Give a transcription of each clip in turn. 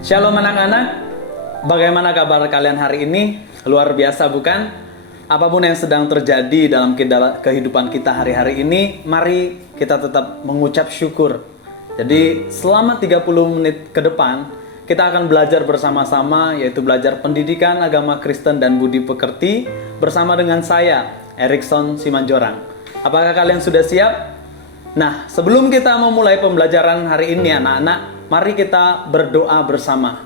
Shalom anak-anak, bagaimana kabar kalian hari ini? Luar biasa bukan? Apapun yang sedang terjadi dalam kehidupan kita hari-hari ini, mari kita tetap mengucap syukur. Jadi selama 30 menit ke depan, kita akan belajar bersama-sama, yaitu belajar pendidikan agama Kristen dan budi pekerti bersama dengan saya, Erikson Simanjorang. Apakah kalian sudah siap? Nah, sebelum kita memulai pembelajaran hari ini anak-anak, mari kita berdoa bersama.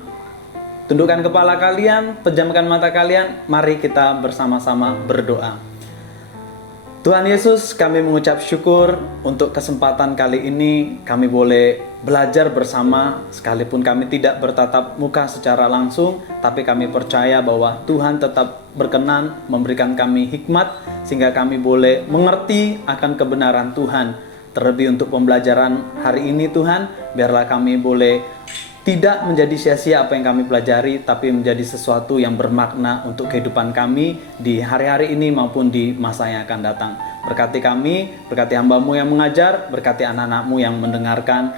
Tundukkan kepala kalian, pejamkan mata kalian, mari kita bersama-sama berdoa. Tuhan Yesus, kami mengucap syukur untuk kesempatan kali ini kami boleh belajar bersama, sekalipun kami tidak bertatap muka secara langsung, tapi kami percaya bahwa Tuhan tetap berkenan memberikan kami hikmat sehingga kami boleh mengerti akan kebenaran Tuhan. Terlebih untuk pembelajaran hari ini Tuhan, biarlah kami boleh tidak menjadi sia-sia apa yang kami pelajari, tapi menjadi sesuatu yang bermakna untuk kehidupan kami di hari-hari ini maupun di masa yang akan datang. Berkati kami, berkati hamba-Mu yang mengajar, berkati anak-anak-Mu yang mendengarkan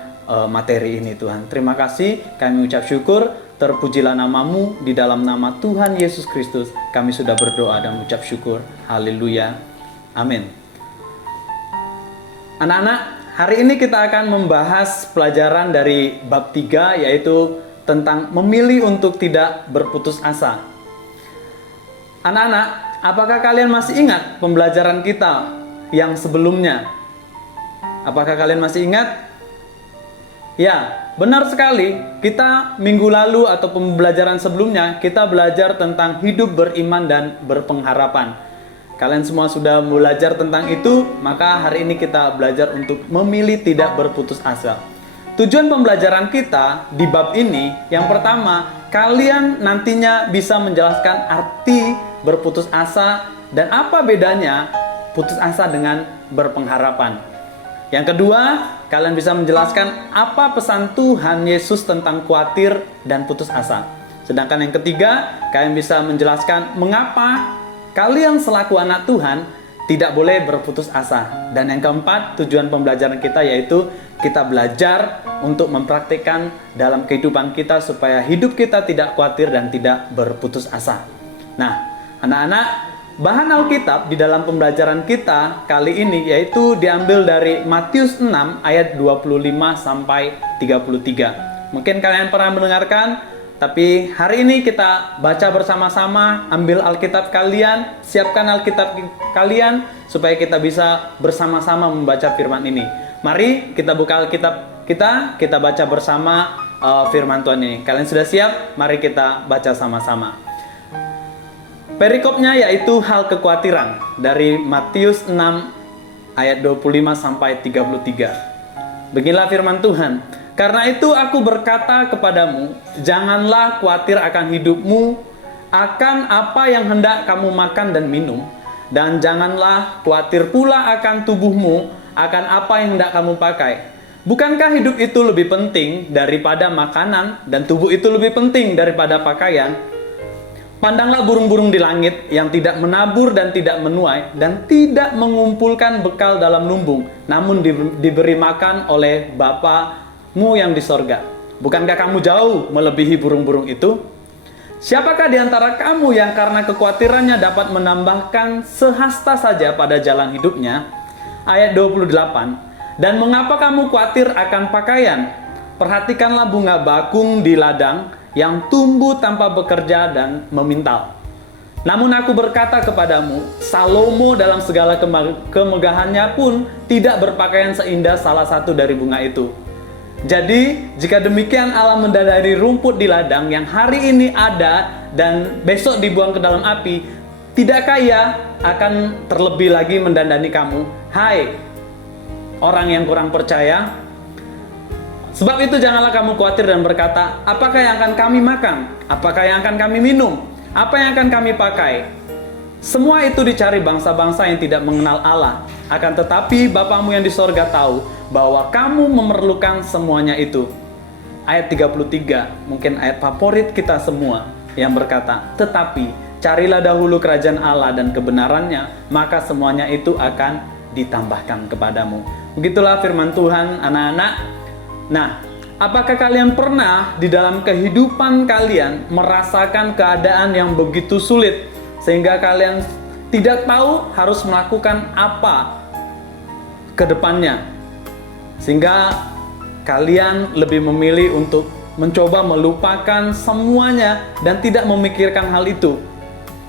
materi ini Tuhan. Terima kasih, kami ucap syukur, terpujilah nama-Mu, di dalam nama Tuhan Yesus Kristus kami sudah berdoa dan mengucap syukur. Haleluya, amin. Anak-anak, hari ini kita akan membahas pelajaran dari bab 3, yaitu tentang memilih untuk tidak berputus asa. Anak-anak, apakah kalian masih ingat pembelajaran kita yang sebelumnya? Apakah kalian masih ingat? Ya, benar sekali. Kita minggu lalu atau pembelajaran sebelumnya, kita belajar tentang hidup beriman dan berpengharapan. Kalian semua sudah belajar tentang itu, maka hari ini kita belajar untuk memilih tidak berputus asa. Tujuan pembelajaran kita di bab ini, yang pertama, kalian nantinya bisa menjelaskan arti berputus asa dan apa bedanya putus asa dengan berpengharapan. Yang kedua, kalian bisa menjelaskan apa pesan Tuhan Yesus tentang khawatir dan putus asa. Sedangkan yang ketiga, kalian bisa menjelaskan mengapa kalian selaku anak Tuhan tidak boleh berputus asa. Dan yang keempat, tujuan pembelajaran kita yaitu kita belajar untuk mempraktikkan dalam kehidupan kita supaya hidup kita tidak khawatir dan tidak berputus asa. Nah, anak-anak, bahan Alkitab di dalam pembelajaran kita kali ini yaitu diambil dari Matius 6 ayat 25 sampai 33. Mungkin kalian pernah mendengarkan, tapi hari ini kita baca bersama-sama, ambil Alkitab kalian, siapkan Alkitab kalian, supaya kita bisa bersama-sama membaca firman ini. Mari kita buka Alkitab kita baca bersama firman Tuhan ini. Kalian sudah siap? Mari kita baca sama-sama. Perikopnya yaitu hal kekhawatiran dari Matius 6 ayat 25 sampai 33. Beginilah firman Tuhan. Karena itu aku berkata kepadamu, janganlah khawatir akan hidupmu, akan apa yang hendak kamu makan dan minum, dan janganlah khawatir pula akan tubuhmu, akan apa yang hendak kamu pakai. Bukankah hidup itu lebih penting daripada makanan, dan tubuh itu lebih penting daripada pakaian? Pandanglah burung-burung di langit yang tidak menabur dan tidak menuai, dan tidak mengumpulkan bekal dalam lumbung, namun diberi makan oleh Bapa yang di sorga. Bukankah kamu jauh melebihi burung-burung itu? Siapakah di antara kamu yang karena kekhawatirannya dapat menambahkan sehasta saja pada jalan hidupnya? Ayat 28. Dan mengapa kamu khawatir akan pakaian? Perhatikanlah bunga bakung di ladang yang tumbuh tanpa bekerja dan memintal. Namun aku berkata kepadamu, Salomo dalam segala kemegahannya pun tidak berpakaian seindah salah satu dari bunga itu. Jadi, jika demikian Allah mendandani rumput di ladang yang hari ini ada dan besok dibuang ke dalam api, tidakkah Ia akan terlebih lagi mendandani kamu? Hai, orang yang kurang percaya. Sebab itu janganlah kamu khawatir dan berkata, apakah yang akan kami makan? Apakah yang akan kami minum? Apa yang akan kami pakai? Semua itu dicari bangsa-bangsa yang tidak mengenal Allah. Akan tetapi Bapamu yang di sorga tahu bahwa kamu memerlukan semuanya itu. Ayat 33, mungkin ayat favorit kita semua, yang berkata, tetapi carilah dahulu kerajaan Allah dan kebenarannya, maka semuanya itu akan ditambahkan kepadamu. Begitulah firman Tuhan, anak-anak. Nah, Apakah kalian pernah di dalam kehidupan kalian merasakan keadaan yang begitu sulit sehingga kalian tidak tahu harus melakukan apa ke depannya, sehingga kalian lebih memilih untuk mencoba melupakan semuanya dan tidak memikirkan hal itu,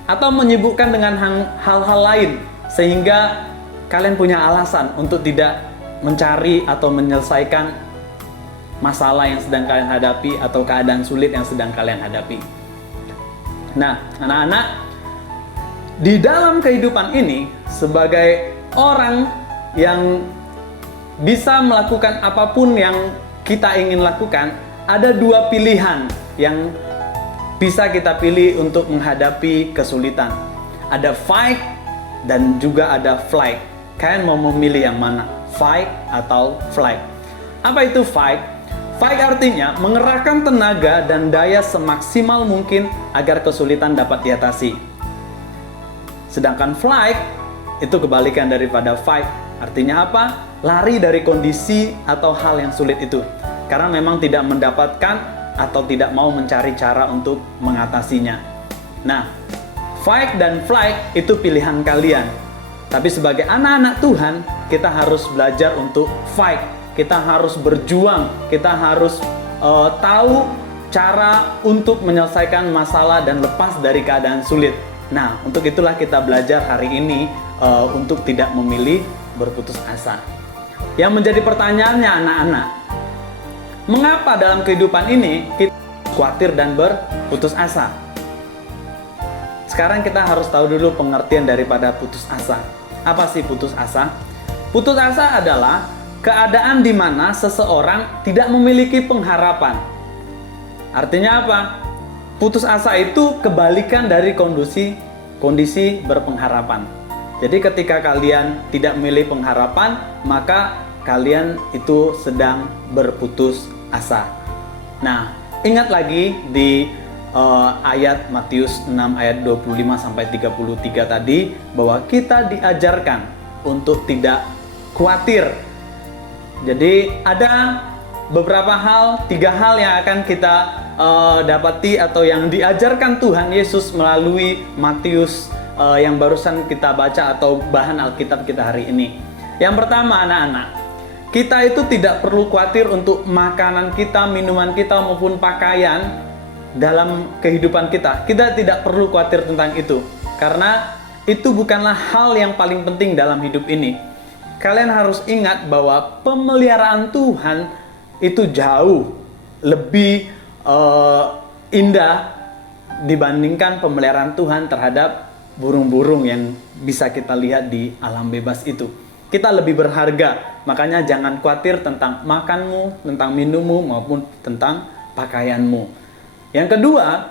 atau menyibukkan dengan hal-hal lain sehingga kalian punya alasan untuk tidak mencari atau menyelesaikan masalah yang sedang kalian hadapi atau keadaan sulit yang sedang kalian hadapi. Nah, anak-anak, di dalam kehidupan ini sebagai orang yang bisa melakukan apapun yang kita ingin lakukan, ada dua pilihan yang bisa kita pilih untuk menghadapi kesulitan. Ada fight dan juga ada flight. Kalian mau memilih yang mana? Fight atau flight? Apa itu fight? Fight artinya mengerahkan tenaga dan daya semaksimal mungkin agar kesulitan dapat diatasi. Sedangkan flight itu kebalikan daripada fight. Artinya apa? Lari dari kondisi atau hal yang sulit itu. Karena memang tidak mendapatkan atau tidak mau mencari cara untuk mengatasinya. Nah, fight dan flight itu pilihan kalian. Tapi sebagai anak-anak Tuhan, kita harus belajar untuk fight. Kita harus berjuang. Kita harus tahu cara untuk menyelesaikan masalah dan lepas dari keadaan sulit. Nah, untuk itulah kita belajar hari ini untuk tidak memilih berputus asa. Yang menjadi pertanyaannya anak-anak, mengapa dalam kehidupan ini kita khawatir dan berputus asa? Sekarang kita harus tahu dulu pengertian daripada putus asa. Apa sih putus asa? Putus asa adalah keadaan di mana seseorang tidak memiliki pengharapan. Artinya apa? Putus asa itu kebalikan dari kondisi berpengharapan. Jadi ketika kalian tidak memiliki pengharapan, maka kalian itu sedang berputus asa. Nah, ingat lagi di ayat Matius 6 ayat 25 sampai 33 tadi, bahwa kita diajarkan untuk tidak khawatir. Jadi ada beberapa hal, 3 hal yang akan kita dapati atau yang diajarkan Tuhan Yesus melalui Matius yang barusan kita baca atau bahan Alkitab kita hari ini. Yang pertama, anak-anak, kita itu tidak perlu khawatir untuk makanan kita, minuman kita maupun pakaian dalam kehidupan kita. Kita tidak perlu khawatir tentang itu, karena itu bukanlah hal yang paling penting dalam hidup ini. Kalian harus ingat bahwa pemeliharaan Tuhan itu jauh lebih indah dibandingkan pemeliharaan Tuhan terhadap burung-burung yang bisa kita lihat di alam bebas itu. Kita lebih berharga, makanya jangan khawatir tentang makanmu, tentang minummu, maupun tentang pakaianmu. Yang kedua,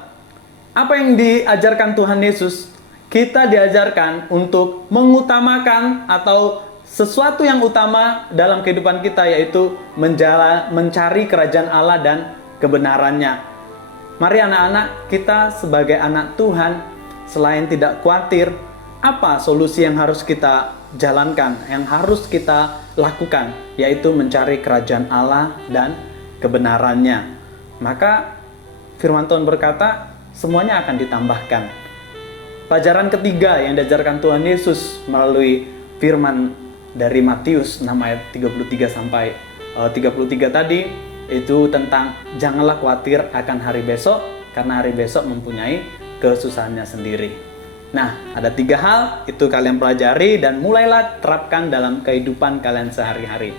apa yang diajarkan Tuhan Yesus? Kita diajarkan untuk mengutamakan atau sesuatu yang utama dalam kehidupan kita, yaitu mencari kerajaan Allah dan kebenarannya. Mari anak-anak, kita sebagai anak Tuhan, selain tidak khawatir, apa solusi yang harus kita jalankan, yang harus kita lakukan, yaitu mencari kerajaan Allah dan kebenarannya. Maka firman Tuhan berkata, semuanya akan ditambahkan. Pelajaran ketiga yang diajarkan Tuhan Yesus melalui firman dari Matius 6 ayat 33 sampai 33 tadi, itu tentang janganlah khawatir akan hari besok, karena hari besok mempunyai kesusahannya sendiri. Nah, ada 3 hal itu kalian pelajari dan mulailah terapkan dalam kehidupan kalian sehari-hari.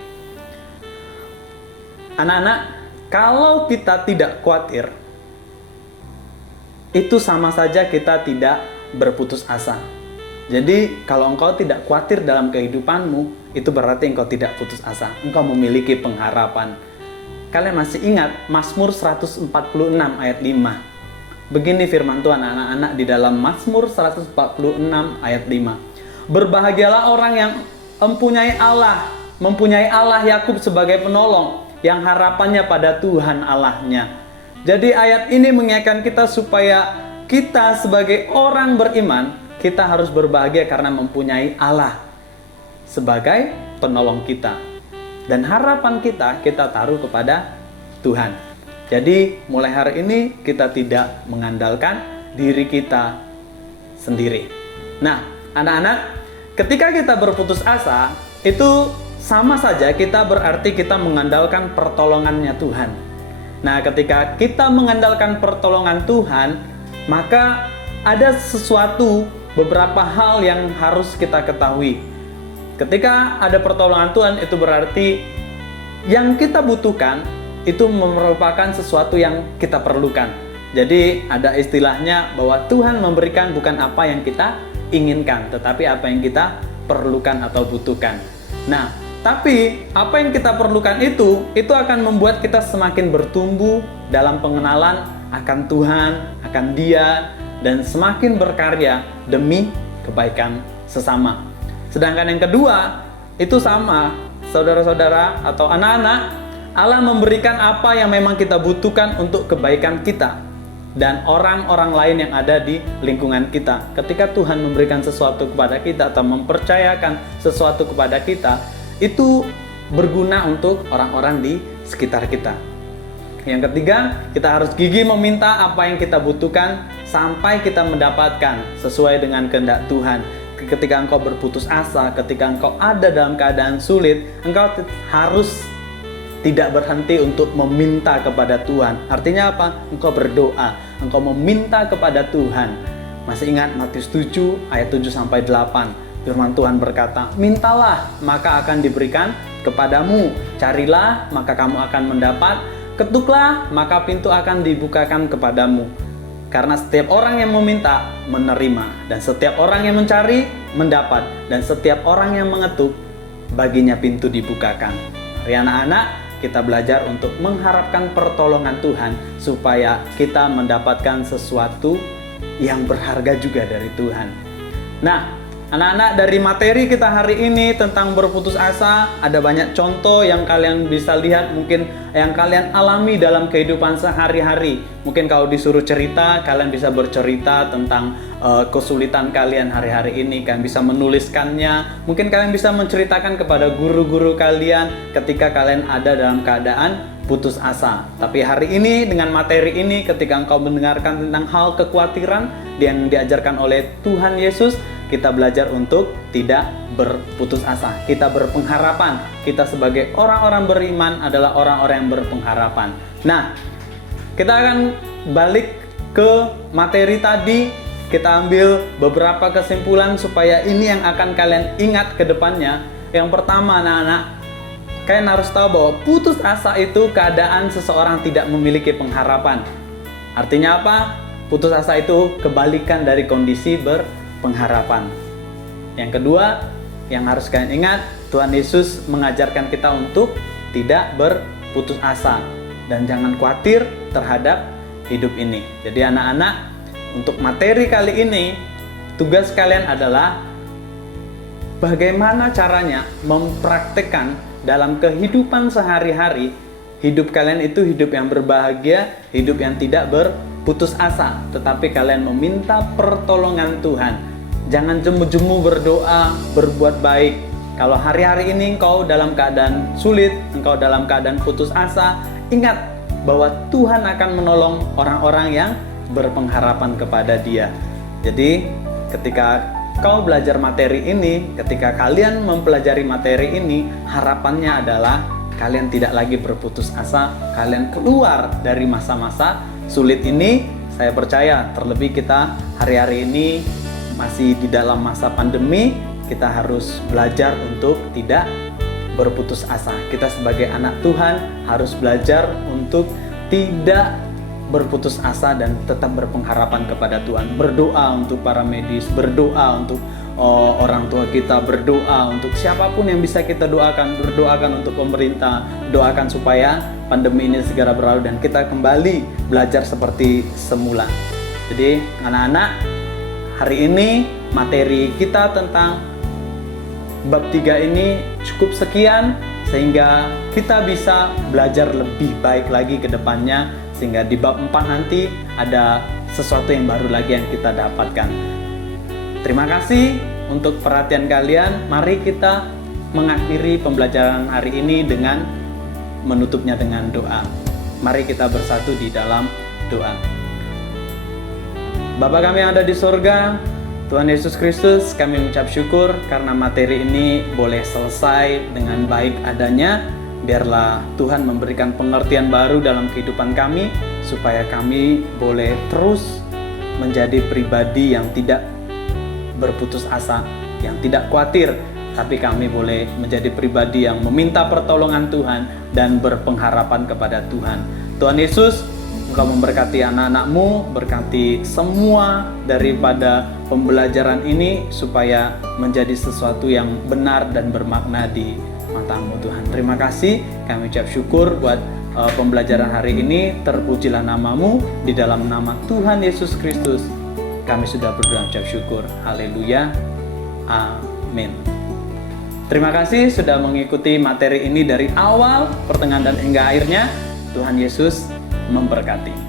Anak-anak, kalau kita tidak khawatir, itu sama saja kita tidak berputus asa. Jadi, kalau engkau tidak khawatir dalam kehidupanmu, itu berarti engkau tidak putus asa. Engkau memiliki pengharapan. Kalian masih ingat Mazmur 146 ayat 5? Begini firman Tuhan anak-anak di dalam Mazmur 146 ayat 5. Berbahagialah orang yang mempunyai Allah Yakub sebagai penolong, yang harapannya pada Tuhan Allahnya. Jadi ayat ini mengingatkan kita supaya kita sebagai orang beriman, kita harus berbahagia karena mempunyai Allah sebagai penolong kita. Dan harapan kita taruh kepada Tuhan. Jadi mulai hari ini kita tidak mengandalkan diri kita sendiri. Nah, anak-anak, ketika kita berputus asa, itu sama saja kita berarti kita mengandalkan pertolongannya Tuhan. Nah, ketika kita mengandalkan pertolongan Tuhan, maka ada sesuatu, beberapa hal yang harus kita ketahui. Ketika ada pertolongan Tuhan, itu berarti yang kita butuhkan itu merupakan sesuatu yang kita perlukan. Jadi ada istilahnya bahwa Tuhan memberikan bukan apa yang kita inginkan, tetapi apa yang kita perlukan atau butuhkan. Nah, tapi apa yang kita perlukan itu akan membuat kita semakin bertumbuh dalam pengenalan akan Tuhan, akan Dia, dan semakin berkarya demi kebaikan sesama. Sedangkan yang kedua, itu sama, saudara-saudara atau anak-anak, Allah memberikan apa yang memang kita butuhkan untuk kebaikan kita dan orang-orang lain yang ada di lingkungan kita. Ketika Tuhan memberikan sesuatu kepada kita atau mempercayakan sesuatu kepada kita, itu berguna untuk orang-orang di sekitar kita. Yang ketiga, kita harus gigih meminta apa yang kita butuhkan sampai kita mendapatkan sesuai dengan kehendak Tuhan. Ketika engkau berputus asa, ketika engkau ada dalam keadaan sulit, engkau harus tidak berhenti untuk meminta kepada Tuhan. Artinya apa? Engkau berdoa, engkau meminta kepada Tuhan. Masih ingat Matius 7 ayat 7-8? Firman Tuhan berkata, "Mintalah, maka akan diberikan kepadamu. Carilah, maka kamu akan mendapat. Ketuklah, maka pintu akan dibukakan kepadamu. Karena setiap orang yang meminta, menerima. Dan setiap orang yang mencari, mendapat. Dan setiap orang yang mengetuk, baginya pintu dibukakan." Mari anak-anak, kita belajar untuk mengharapkan pertolongan Tuhan supaya kita mendapatkan sesuatu yang berharga juga dari Tuhan. Nah, anak-anak, dari materi kita hari ini tentang berputus asa, ada banyak contoh yang kalian bisa lihat, mungkin yang kalian alami dalam kehidupan sehari-hari. Mungkin kalau disuruh cerita, kalian bisa bercerita tentang kesulitan kalian hari-hari ini. Kalian bisa menuliskannya. Mungkin kalian bisa menceritakan kepada guru-guru kalian ketika kalian ada dalam keadaan putus asa. Tapi hari ini dengan materi ini, ketika engkau mendengarkan tentang hal kekhawatiran yang diajarkan oleh Tuhan Yesus, kita belajar untuk tidak berputus asa. Kita berpengharapan. Kita sebagai orang-orang beriman adalah orang-orang yang berpengharapan. Nah, kita akan balik ke materi tadi. Kita ambil beberapa kesimpulan supaya ini yang akan kalian ingat ke depannya. Yang pertama, anak-anak, kalian harus tahu bahwa putus asa itu keadaan seseorang tidak memiliki pengharapan. Artinya apa? Putus asa itu kebalikan dari kondisi berpengharapan. Yang kedua, yang harus kalian ingat, Tuhan Yesus mengajarkan kita untuk tidak berputus asa dan jangan khawatir terhadap hidup ini. Jadi anak-anak, untuk materi kali ini, tugas kalian adalah bagaimana caranya mempraktekkan dalam kehidupan sehari-hari, hidup kalian itu hidup yang berbahagia, hidup yang tidak berputus asa, tetapi kalian meminta pertolongan Tuhan. Jangan jemu-jemu berdoa, berbuat baik. Kalau hari-hari ini engkau dalam keadaan sulit, engkau dalam keadaan putus asa, ingat bahwa Tuhan akan menolong orang-orang yang berpengharapan kepada Dia. Jadi ketika kau belajar materi ini, ketika kalian mempelajari materi ini, harapannya adalah kalian tidak lagi berputus asa, kalian keluar dari masa-masa sulit ini. Saya percaya, terlebih kita hari-hari ini masih di dalam masa pandemi, kita harus belajar untuk tidak berputus asa. Kita sebagai anak Tuhan harus belajar untuk tidak berputus asa dan tetap berpengharapan kepada Tuhan. Berdoa untuk para medis, berdoa untuk orang tua kita, berdoa untuk siapapun yang bisa kita doakan, berdoakan untuk pemerintah, doakan supaya pandemi ini segera berlalu dan kita kembali belajar seperti semula. Jadi anak-anak, hari ini materi kita tentang bab 3 ini cukup sekian, sehingga kita bisa belajar lebih baik lagi ke depannya, sehingga di bab 4 nanti ada sesuatu yang baru lagi yang kita dapatkan. Terima kasih untuk perhatian kalian. Mari kita mengakhiri pembelajaran hari ini dengan menutupnya dengan doa. Mari kita bersatu di dalam doa. Bapa kami yang ada di sorga, Tuhan Yesus Kristus, kami mengucap syukur karena materi ini boleh selesai dengan baik adanya. Biarlah Tuhan memberikan pengertian baru dalam kehidupan kami, supaya kami boleh terus menjadi pribadi yang tidak berputus asa, yang tidak khawatir, tapi kami boleh menjadi pribadi yang meminta pertolongan Tuhan dan berpengharapan kepada Tuhan. Tuhan Yesus, Engkau memberkati anak-anak-Mu, berkati semua daripada pembelajaran ini supaya menjadi sesuatu yang benar dan bermakna di mata-Mu Tuhan. Terima kasih, kami ucap syukur buat pembelajaran hari ini. Terpujilah nama-Mu, di dalam nama Tuhan Yesus Kristus kami sudah berdoa ucap syukur. Haleluya, amin. Terima kasih sudah mengikuti materi ini dari awal, pertengahan, dan hingga akhirnya. Tuhan Yesus memberkati.